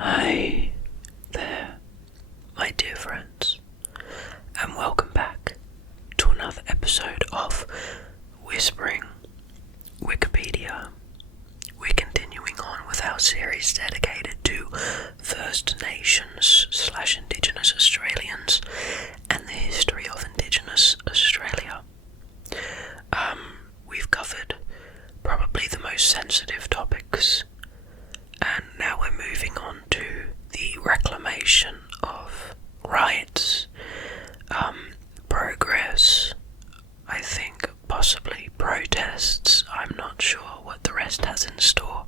Hi there, my dear friends, and welcome back to another episode of Whispering Wikipedia. We're continuing on with our series dedicated to First Nations/Indigenous Australians and the history of Indigenous Australia. We've covered probably the most sensitive topics, and now we're moving on to the reclamation of rights, progress, I think possibly protests. I'm not sure what the rest has in store,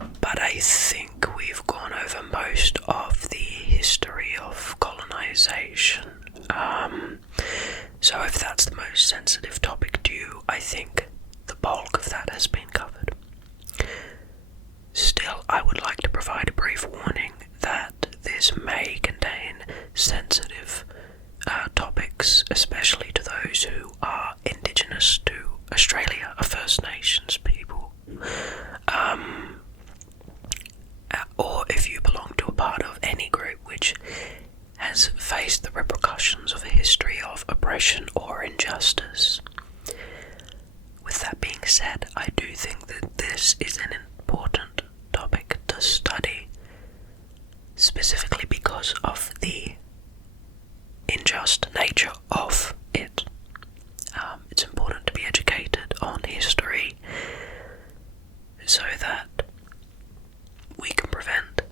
but I think we've gone over most of the history of colonisation. So if that's the most sensitive topic to you, I think the bulk of that has been covered. Still, I would like to provide a brief warning that this may contain sensitive topics, especially to those who are Indigenous to Australia, or First Nations people, or if you belong to a part of any group which has faced the repercussions of a history of oppression or injustice. With that being said, I do think that this is an important topic to study, specifically because of the unjust nature of it. It's important to be educated on history so that we can prevent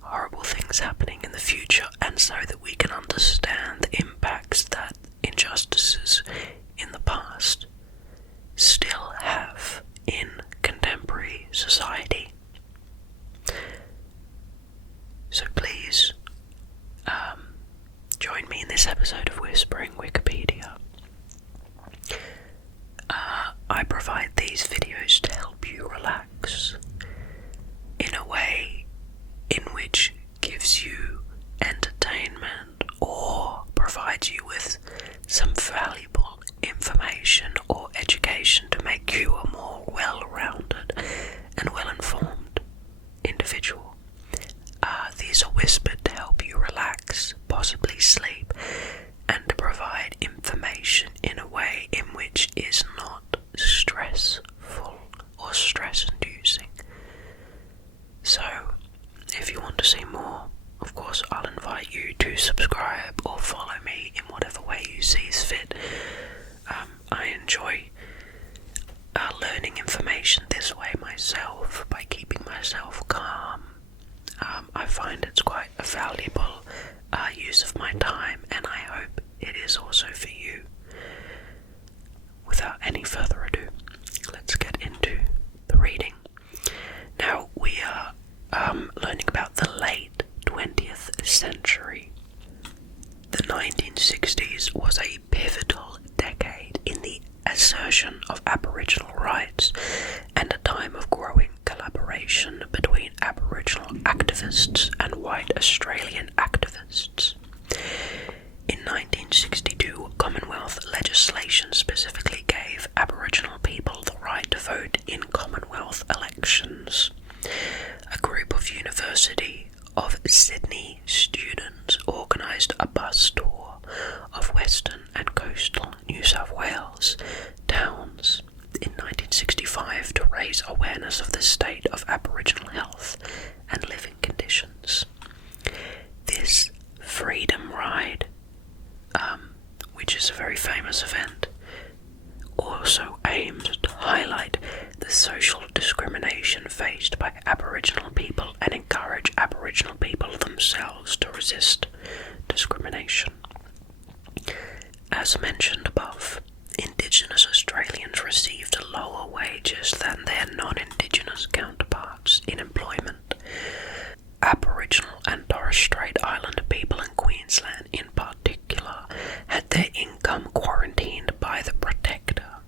horrible things happening in the future, and so that we can understand the impacts that injustices in the past still have in contemporary society. So please, join me in this episode of Whispering Wikipedia. I provide these videos to help you relax in a way in which gives you entertainment or provides you with some valuable information or education to make you a more well-rounded and well-informed individual. These are whispered to help you relax, possibly sleep, and to provide information in a way in which is not stressful or stress-inducing. So, if you want to see more, of course I'll invite you to subscribe or follow me in whatever way you see fit. I enjoy learning information this way myself, by keeping myself calm. I find it's quite a valuable use of my time, and I hope it is also for you. Without any further ado, let's get into the reading. Now, we are learning about the late 20th century. The 1960s was a pivotal decade in the assertion of Aboriginal rights, and a time of growing collaboration between Aboriginal activists and white Australian activists. In 1962, Commonwealth legislation specifically gave Aboriginal people the right to vote in Commonwealth elections. A group of University of Sydney students organised a bus tour of Western and coastal New South Wales towns in 1965 to raise awareness of the state of Aboriginal health and living conditions. This Freedom Ride, which is a very famous event, also aimed to highlight the social discrimination faced by Aboriginal people and encourage Aboriginal people themselves to resist discrimination. As mentioned above, Indigenous Australians received lower wages than their non-Indigenous counterparts in employment. Aboriginal and Torres Strait Islander people in Queensland in particular had their income quarantined by the Protector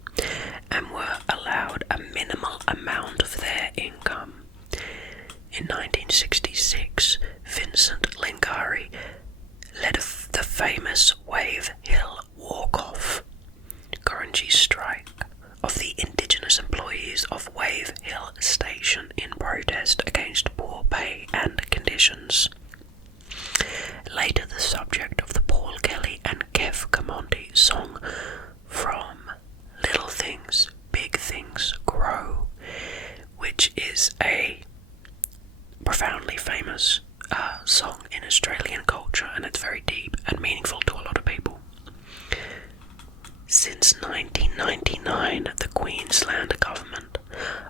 and were allowed a minimal amount of their income. In 1966, Vincent Lingari led the famous Wave Hill Walk-Off, Gurindji strike, of the Indigenous employees of Wave Hill Station in protest against poor conditions. Later, the subject of the Paul Kelly and Kev Camonte song From Little Things, Big Things Grow, which is a profoundly famous song in Australian culture, and it's very deep and meaningful to a lot of people. Since 1999, the Queensland government,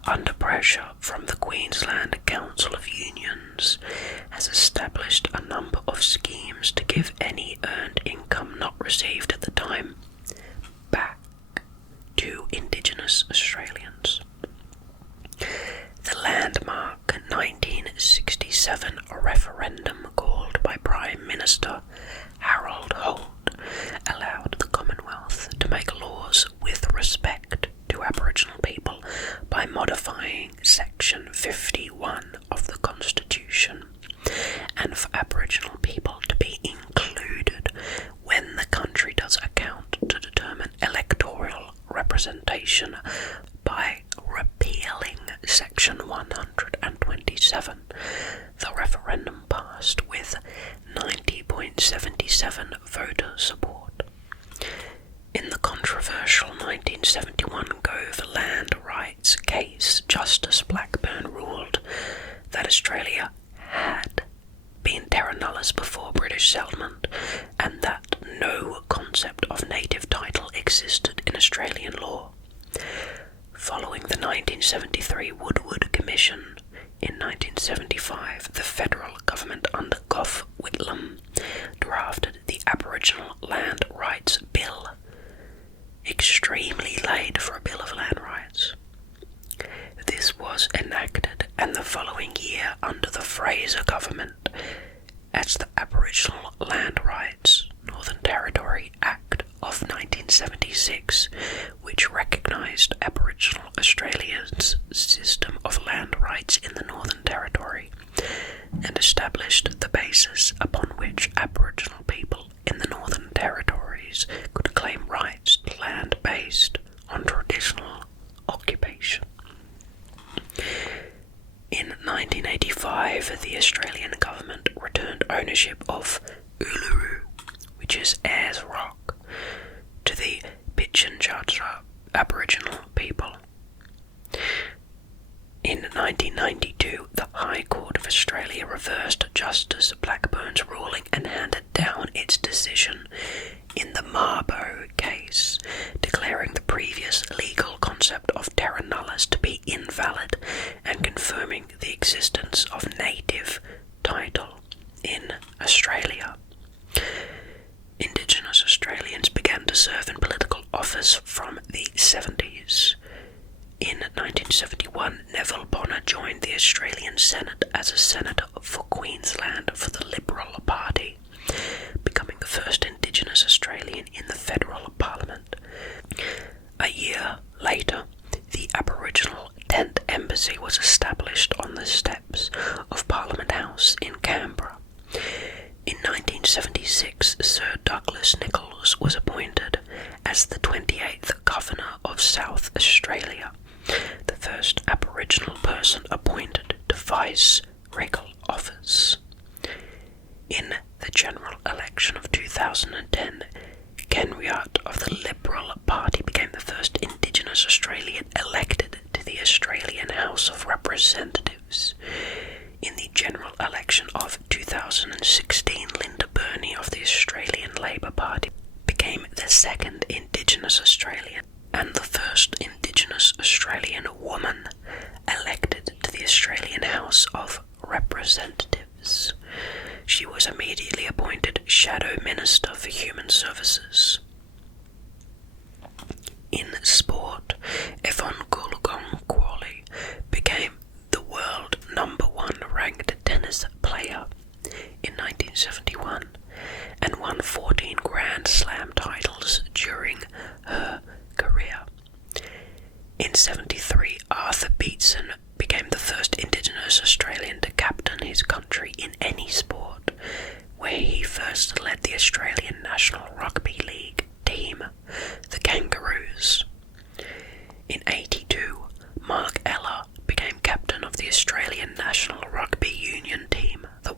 under pressure from the Queensland Council of Unions, has established a number of schemes to give any earned income not received at the time back to Indigenous Australians. The landmark 1967 referendum called by Prime Minister Harold Holt allowed the Commonwealth to make laws with respect to Aboriginal people by modifying Section 51 of the Constitution, and for Aboriginal people to be included when the country does a count to determine electoral representation by repealing Section 127. The referendum passed with 90.77 voter support. In the controversial 1971 Gove land rights case, Justice Blackburn ruled that Australia had been terra nullius before British settlement, and that no concept of native title existed in Australian law. Following the 1973 Woodward Commission, in 1975, the federal government under Gough Whitlam drafted the Aboriginal Land Rights Bill, extremely late for a Bill of Land Rights. This was enacted, and the following year, under the Fraser government, as the Aboriginal Land Rights Northern Territory Act of 1976, which recognised Aboriginal Australia's system of land rights in the Northern Territory, and established the basis upon which Aboriginal people in the Northern Territories could claim rights to land based on traditional occupation. In 1985, the Australian government returned ownership of Uluru, which is Ayers Rock, to the Pitjantjatjara Aboriginal people. In 1992, the High Court of Australia reversed Justice Blackburn's ruling and handed down its decision in the Mabo case, declaring the previous legal concept of terra nullius to be invalid and confirming the existence of native title in Australia. Indigenous Australians began to serve in political office from the 70s. In 1971, Neville Bonner joined the Australian Senate as a senator for Queensland for the Liberal Party, becoming the first Indigenous Australian in the federal parliament. A year later, the Aboriginal Tent Embassy was established on the steps of Parliament House in Canberra. In 1976, Sir Douglas Nicholls was appointed as the 28th Governor of South Australia, the first Aboriginal person appointed to vice-regal office. In the general election of 2010, Ken Wyatt of the Liberal Party became the first Indigenous Australian elected to the Australian House of Representatives. In the general election of 2016, Linda Burney of the Australian Labor Party became the second Indigenous Australian and the first Indigenous Australian woman elected to the Australian House of Representatives. She was immediately appointed Shadow Minister for Human Services. In sport, Yvonne Goolagong Qualley became the world #1 ranked tennis player in 1971 and won 14 Grand Slam titles during her career. In 1973, Arthur Beetson became the first Indigenous Australian to captain his country in any sport, where he first led the Australian National Rugby League team, the Kangaroos. In 1982, Mark Ella became captain of the Australian National Rugby Union team, the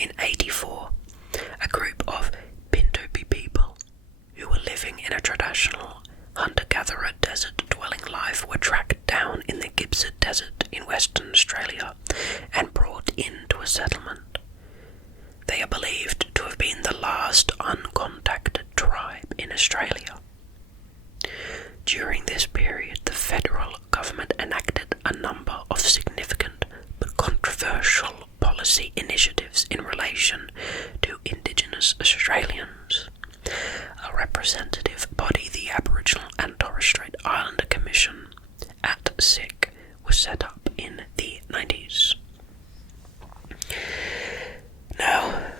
In 84, a group of Pintupi people who were living in a traditional hunter-gatherer desert-dwelling life were tracked down in the Gippsland Desert in Western Australia and brought into a settlement. They are believed to have been the last uncontacted tribe in Australia. During this period, the federal government enacted a number of significant but controversial policy initiatives in relation to Indigenous Australians. A representative body, the Aboriginal and Torres Strait Islander Commission at SIC, was set up in the 90s. Now,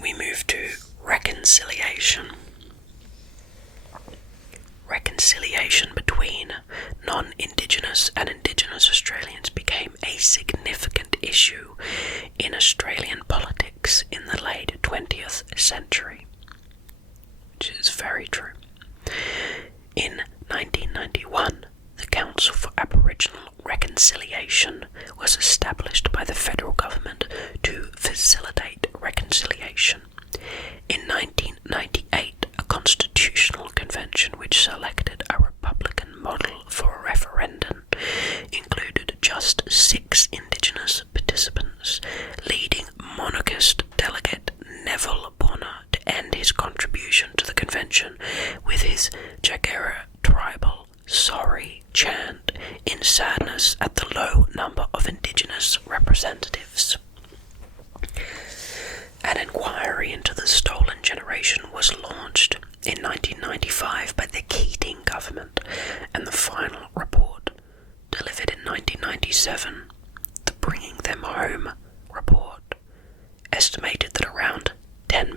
we move to reconciliation. Reconciliation between non-Indigenous and Indigenous Australians became a significant issue in Australian politics in the late 20th century, which is very true. In 1991, the Council for Aboriginal Reconciliation was established by the federal government to facilitate reconciliation. In 1998, a constitutional convention which selected a Republican model for a referendum included just 6 Indigenous participants, leading monarchist delegate Neville Bonner to end his contribution to the convention with his Jagera tribal sorry chant in sadness at the low number of Indigenous representatives. An inquiry into the stolen generation was launched in 1995 by the Keating government, and the final report, delivered in 1997, the Bringing Them Home report, estimated that around 10%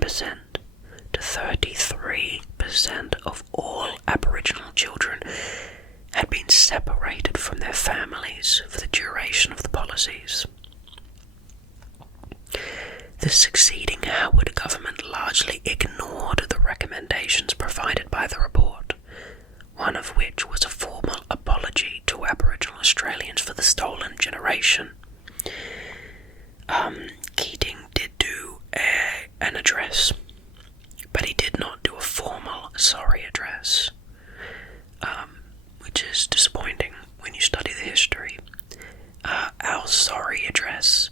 to 33% of all Aboriginal children had been separated from their families for the duration of the policies. The succeeding Howard government largely ignored the recommendations provided by the report, one of which was a formal apology to Aboriginal Australians for the stolen generation. Keating did do an address, but he did not do a formal sorry address, which is disappointing when you study the history. Our sorry address,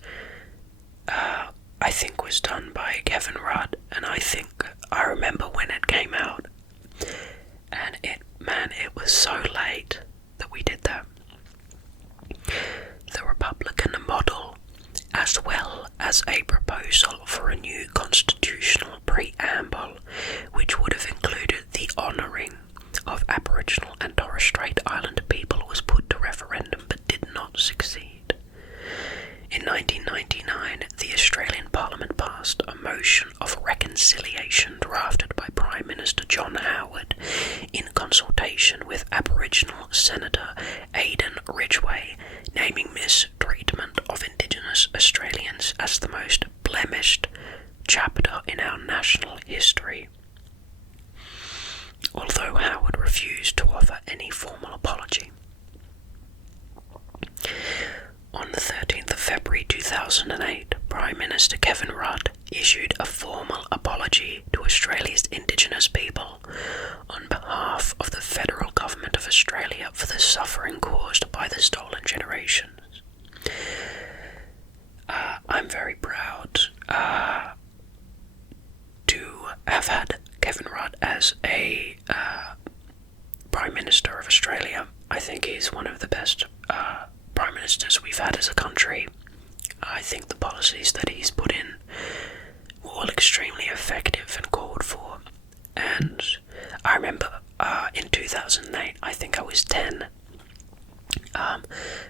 I think, was done by Kevin Rudd, and I remember when it came out, and it was so late that we did that. The Republican model, as well as a proposal for a new constitutional preamble, which would have included the honouring of Aboriginal and Torres Strait Islander people, was put to referendum but did not succeed. In 1999, the Australian Parliament passed a motion of reconciliation drafted by Prime Minister John Howard in consultation with Aboriginal Senator Aidan Ridgway, naming mistreatment of Indigenous Australians as the most blemished chapter in our national history. Although Howard refused to offer any formal apology. On the 13th of February 2008, Prime Minister Kevin Rudd issued a formal apology to Australia's Indigenous people on behalf of the federal government of Australia for the suffering caused by the stolen generations. I'm very proud to have had Kevin Rudd as a Prime Minister of Australia. I think he's one of the best Prime Ministers we've had as a country. I think the policies that he's put in were all extremely effective and called for. And I remember in 2008, I think I was 10,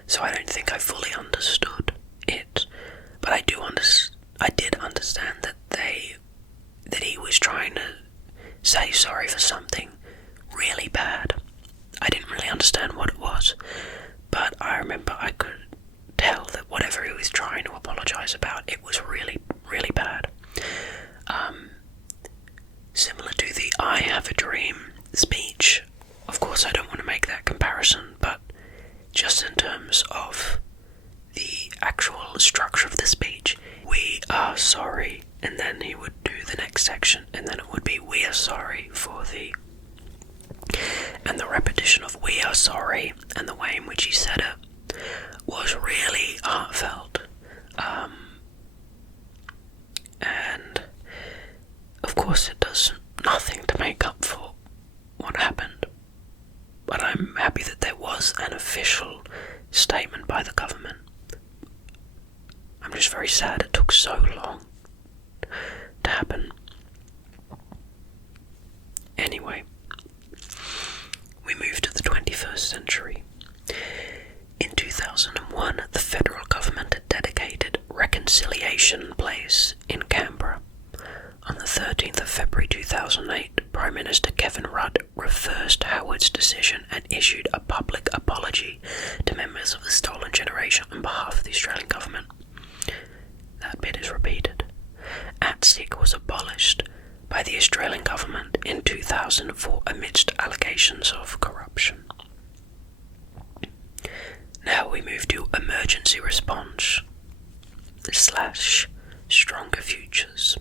so I don't think I fully understood it, but I did understand that he was trying to say sorry for something really bad. I didn't really understand what it was, but I remember I could tell that whatever he was trying to apologise about, it was really, really bad. Similar to the I Have a Dream speech. Of course, I don't want to make that comparison, but just in terms of the actual structure of the speech, we are sorry and then he would do the next section, and then it would be "We are sorry for the," and the repetition of "We are sorry" and the way in which he said it was really heartfelt. And of course it does nothing to make up for what happened, but I'm happy that there was an official statement by the government. I'm just very sad it took so long to happen. Anyway, we move to the 21st century. In 2001, the federal government had dedicated Reconciliation Place in Canberra. On the 13th of February 2008, Prime Minister Kevin Rudd reversed Howard's decision and issued a public apology to members of the Stolen Generation on behalf of the Australian government. That bit is repeated. ATSIC was abolished by the Australian government in 2004 amidst allegations of corruption. Now we move to emergency response / stronger futures.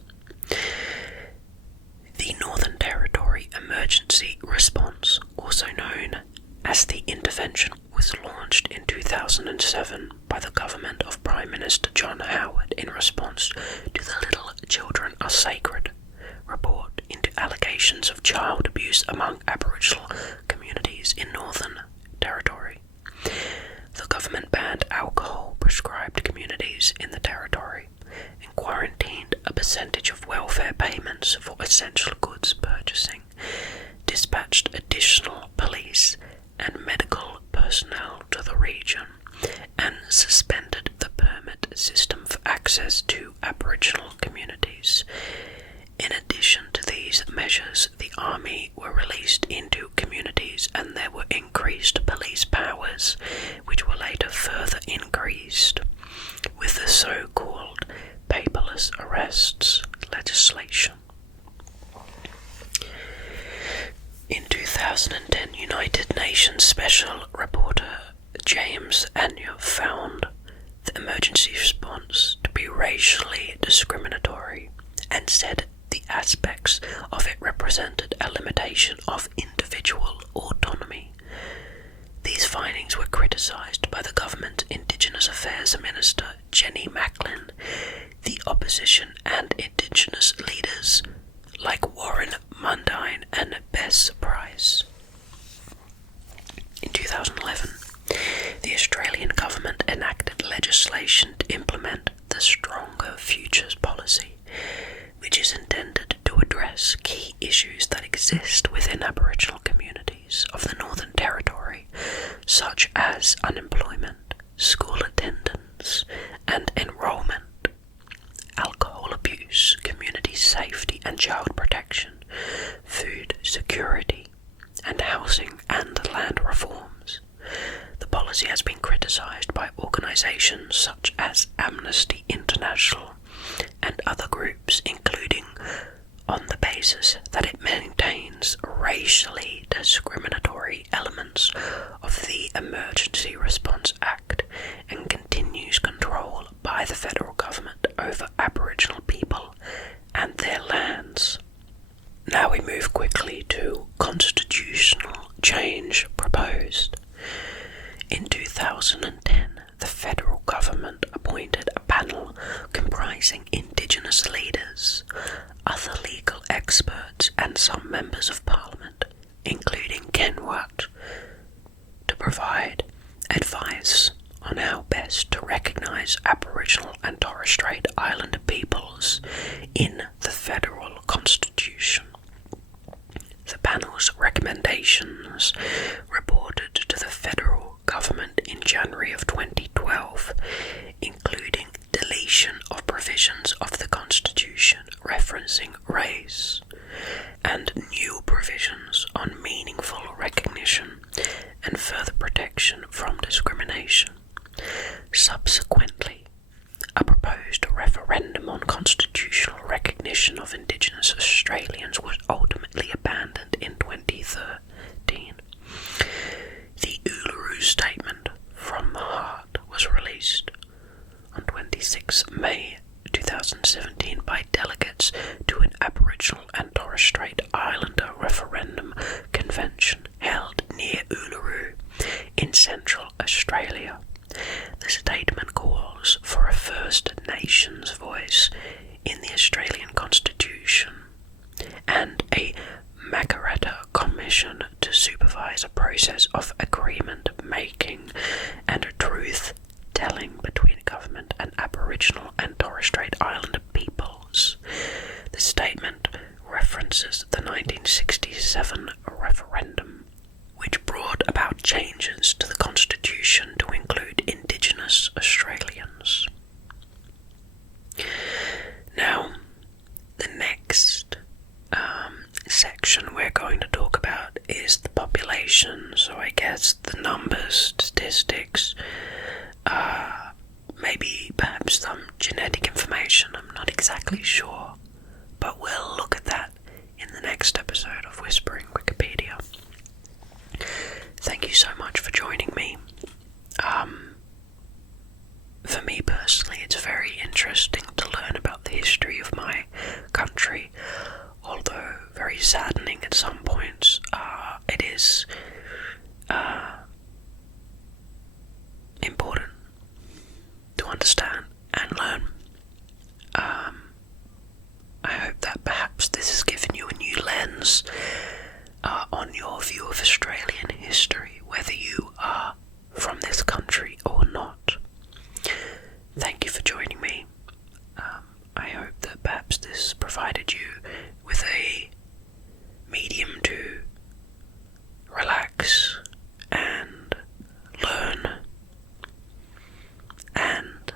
The Northern Territory Emergency Response, also known as the Intervention, was launched in 2007 by the government of Prime Minister John Howard in response to the Little Children Are Sacred report into allegations of child abuse among Aboriginal communities in Northern Territory. The government banned alcohol-prescribed communities in the territory and quarantined a percentage of welfare payments for essential goods purchasing, dispatched additional police and medical personnel to the region, and suspended the permit system for access to Aboriginal communities. In addition to these measures, the army were released into communities and there were increased police powers, which were later further increased with the so-called paperless arrests legislation. In 2010, United Nations Special Reporter James Anya found the emergency response to be racially discriminatory and said the aspects of it represented a limitation of individual autonomy. These findings were criticised by the government's Indigenous Affairs Minister Jenny Macklin, the opposition and Indigenous leaders like Warren Mundine and Bess Price. In 2011, the Australian government enacted legislation to implement the Stronger Futures policy, which is intended to address key issues that exist within Aboriginal communities of the Northern Territory, such as unemployment, school attendance and enrolment, alcohol abuse, community safety and child protection, food security, and housing and land reforms. The policy has been criticised by organisations such as Amnesty International and other groups, including on the basis that it maintains racially discriminatory elements of the Emergency Response Act and continues control by the federal government over Aboriginal people and their lands. Now we move quickly to constitutional change proposed. In 2010, the federal government appointed a panel comprising Indigenous leaders, other legal experts and some members of Parliament, including Ken Watt, to provide advice on how best to recognise Aboriginal and Torres Strait Islander peoples in the federal constitution. The panel's recommendations reported to the federal government in January of 2012, including deletion of provisions of the Constitution referencing race, and new provisions on meaningful recognition and further protection from discrimination. Subsequently, a proposed referendum on constitutional recognition of Indigenous Australians was ultimately abandoned in 2013. The Uluru Statement from the Heart was released on 26 May 2017 by Delegate rights to an Aboriginal and Torres Strait Islander referendum convention held near Uluru in Central Australia. The statement calls for a First Nations voice in the Australian Constitution and a Makarrata Commission to supervise a process of agreement making and truth-telling between government and Aboriginal and Torres Strait Islander peoples. The statement references the 1967 referendum, which brought about changes to the Constitution to include Indigenous Australians. Now, the next section we're going to talk about is the population, so I guess the numbers, statistics, maybe perhaps some genetic information, I'm not exactly sure, but we'll look at that in the next episode of Whispering Wikipedia. Thank you so much for joining me. For me personally, it's very interesting to learn about the history of my country, although very saddening at some points. It is important to understand and learn. I hope that perhaps this has given you a new lens on your view of Australian history, whether you are from this country or not. Thank you for joining me. I hope that perhaps this provided you with a medium to relax and learn. And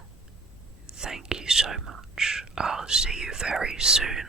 thank you so much. I'll see you very soon.